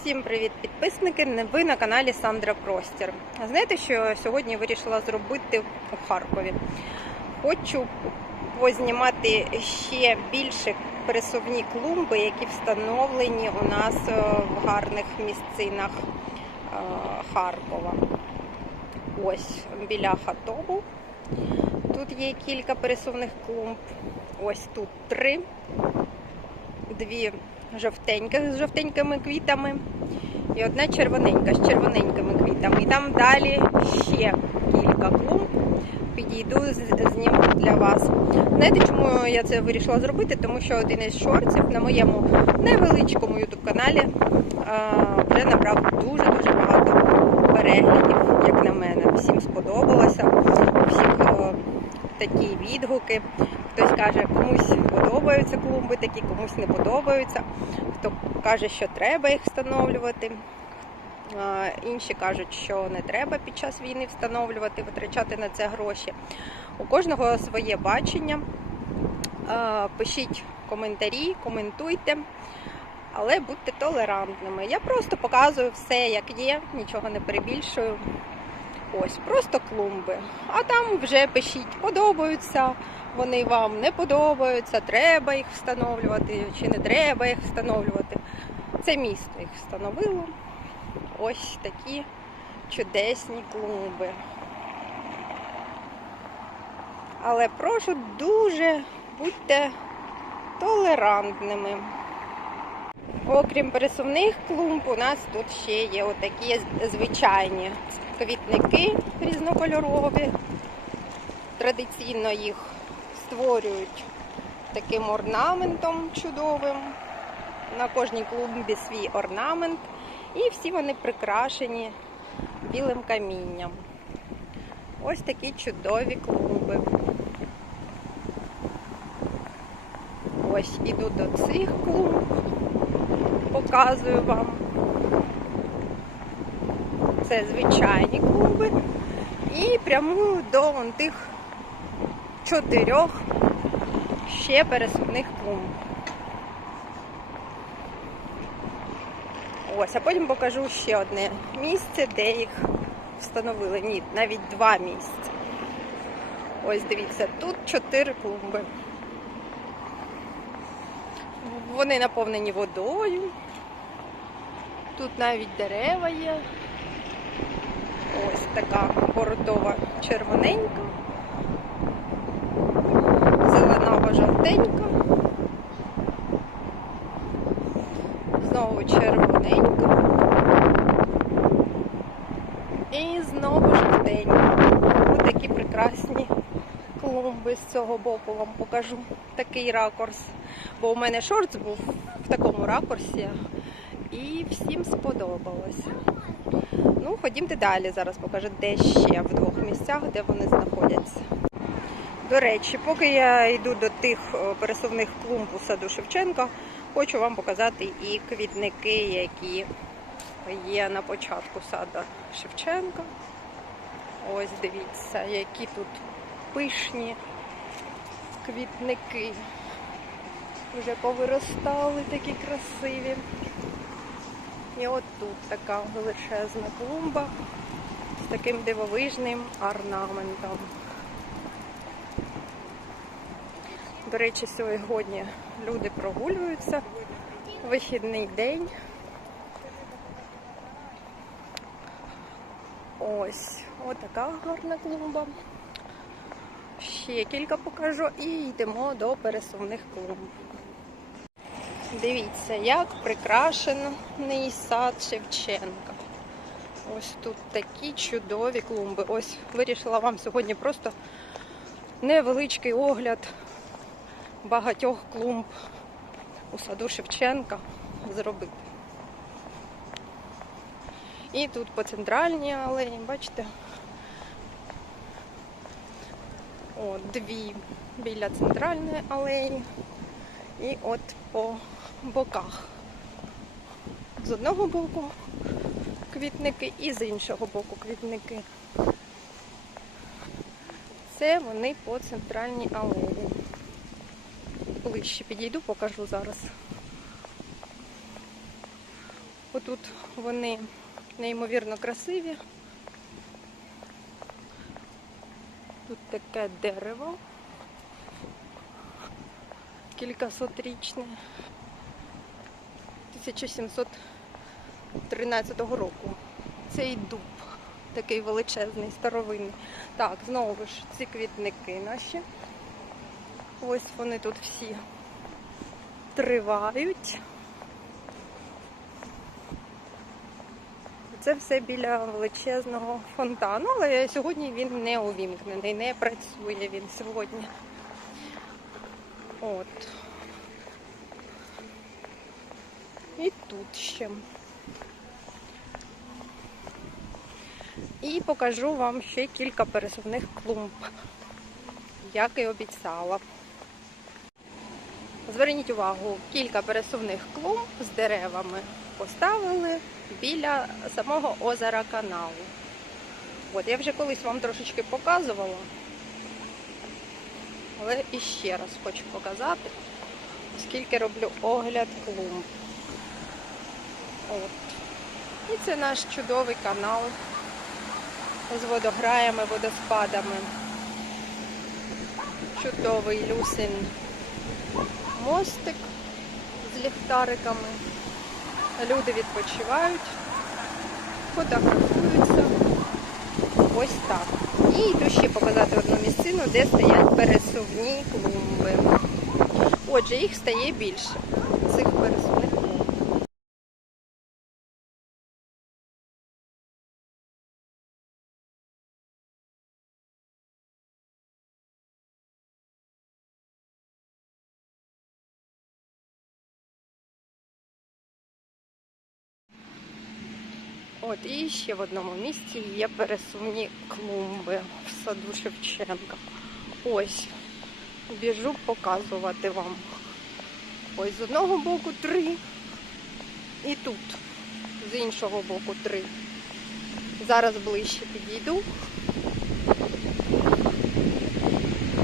Всім привіт, підписники! Ви на каналі Сандра Простір. Знаєте, що сьогодні вирішила зробити у Харкові? Хочу познімати ще більше пересувні клумби, які встановлені у нас е, в гарних місцинах е, Харкова. Ось біля Хатобу. Тут є кілька пересувних клумб. Ось тут три. Дві жовтеньких з жовтенькими квітами і одна червоненька з червоненькими квітами. І там далі ще кілька клумб. Підійду, зніму для вас. Знаєте, чому я це вирішила зробити? Тому що один із шортів на моєму невеличкому ютуб каналі вже набрав дуже-дуже багато переглядів, як на мене. Всім сподобалося. Всіх е, такі відгуки. Хтось каже, комусь подобаються клумби такі, комусь не подобаються. Хто каже, що треба їх встановлювати. Інші кажуть, що не треба під час війни встановлювати, витрачати на це гроші. У кожного своє бачення. Пишіть коментарі, коментуйте, але будьте толерантними. Я просто показую все, як є, нічого не перебільшую. Ось, просто клумби. А там вже пишіть, подобаються, вони вам не подобаються, треба їх встановлювати чи не треба їх встановлювати. Це місто їх встановило. Ось такі чудесні клумби. Але прошу дуже будьте толерантними. Окрім пересувних клумб, у нас тут ще є отакі звичайні квітники різнокольорові. Традиційно їх створюють таким орнаментом чудовим. На кожній клумбі свій орнамент. І всі вони прикрашені білим камінням. Ось такі чудові клумби. Ось іду до цих клумб, показую вам. Це звичайні клумби. І прямую до вон тих чотирьох ще пересувних клумб. Ось, а потім покажу ще одне місце, де їх встановили. Ні, навіть два місця. Ось дивіться, тут чотири клумби. Вони наповнені водою. Тут навіть дерева є. Ось така бордова червоненька, жовтенька, знову червоненька і знову жовтенька. Ось такі прекрасні клумби з цього боку вам покажу. Такий ракурс. Бо у мене шорт був в такому ракурсі і всім сподобалось. Ну, ходімте далі. Зараз покажу, де ще в двох місцях, де вони знаходяться. До речі, поки я йду до тих е, пересувних клумб у саду Шевченка, хочу вам показати і квітники, які є на початку саду Шевченка. Ось дивіться, які тут пишні квітники. Вже повиростали такі красиві. І от тут така величезна клумба з таким дивовижним орнаментом. До речі, сьогодні люди прогулюються. Вихідний день. Ось, отака гарна клумба. Ще кілька покажу і йдемо до пересувних клумб. Дивіться, як прикрашений сад Шевченка. Ось тут такі чудові клумби. Ось вирішила вам сьогодні просто невеличкий огляд багатьох клумб у саду Шевченка зробити. І тут по центральній алеї, бачите? О, дві біля центральної алеї. І от по боках. З одного боку квітники і з іншого боку квітники. Це вони по центральній алеї. Ближче підійду, покажу зараз. Отут вони неймовірно красиві. Тут таке дерево. Кількасотрічне. 1713 року. Цей дуб такий величезний, старовинний. Так, знову ж ці квітники наші. Ось вони тут всі тривають. Це все біля величезного фонтану, але сьогодні він не увімкнений, не працює він сьогодні. От. І тут ще. І покажу вам ще кілька пересувних клумб, як і обіцяла. Зверніть увагу, кілька пересувних клумб з деревами поставили біля самого озера каналу. От, я вже колись вам трошечки показувала, але іще раз хочу показати, оскільки роблю огляд клумб. От. І це наш чудовий канал з водограями, водоспадами. Чудовий люсин мостик з ліхтариками. Люди відпочивають, фотографуються. Ось так. І йду ще показати одну місцину, де стоять пересувні клумби. Отже, їх стає більше От і ще в одному місці є пересувні клумби в саду Шевченка. Ось, біжу показувати вам. Ось з одного боку три. І тут, з іншого боку, три. Зараз ближче підійду.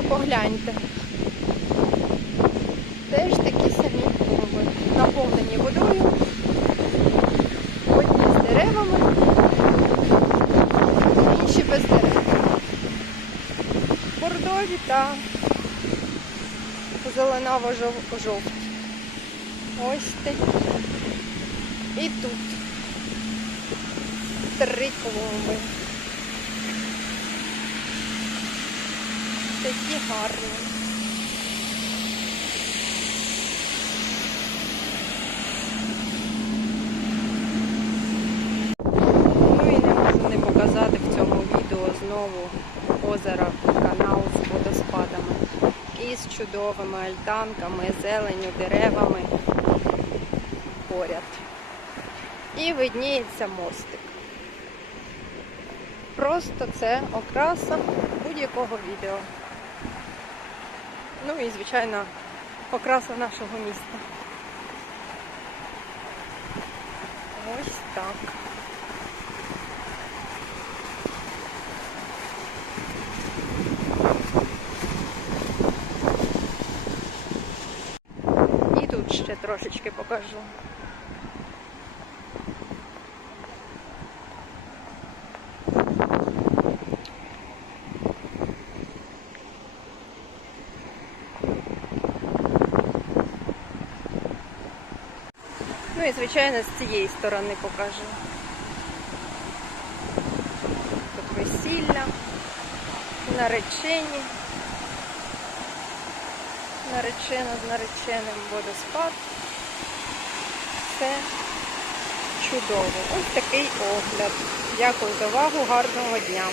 Погляньте. Теж такі самі клумби. Наповнені водою деревами, інші без дерев. Бордові та зеленаво-жовті. Ось такі. І тут три клумби. Такі гарні. Ну і не можу не показати в цьому відео знову озеро, канал з водоспадами. І з чудовими альтанками, зеленю, деревами поряд. І видніється мостик. Просто це окраса будь-якого відео. Ну і, звичайно, окраса нашого міста. Ось так. І тут ще трошечки покажу. Ну і звичайно з цієї сторони покажу. Тут весілля, наречені. Наречена з нареченим водоспад. Все чудово. Ось такий огляд. Дякую за увагу, гарного дня.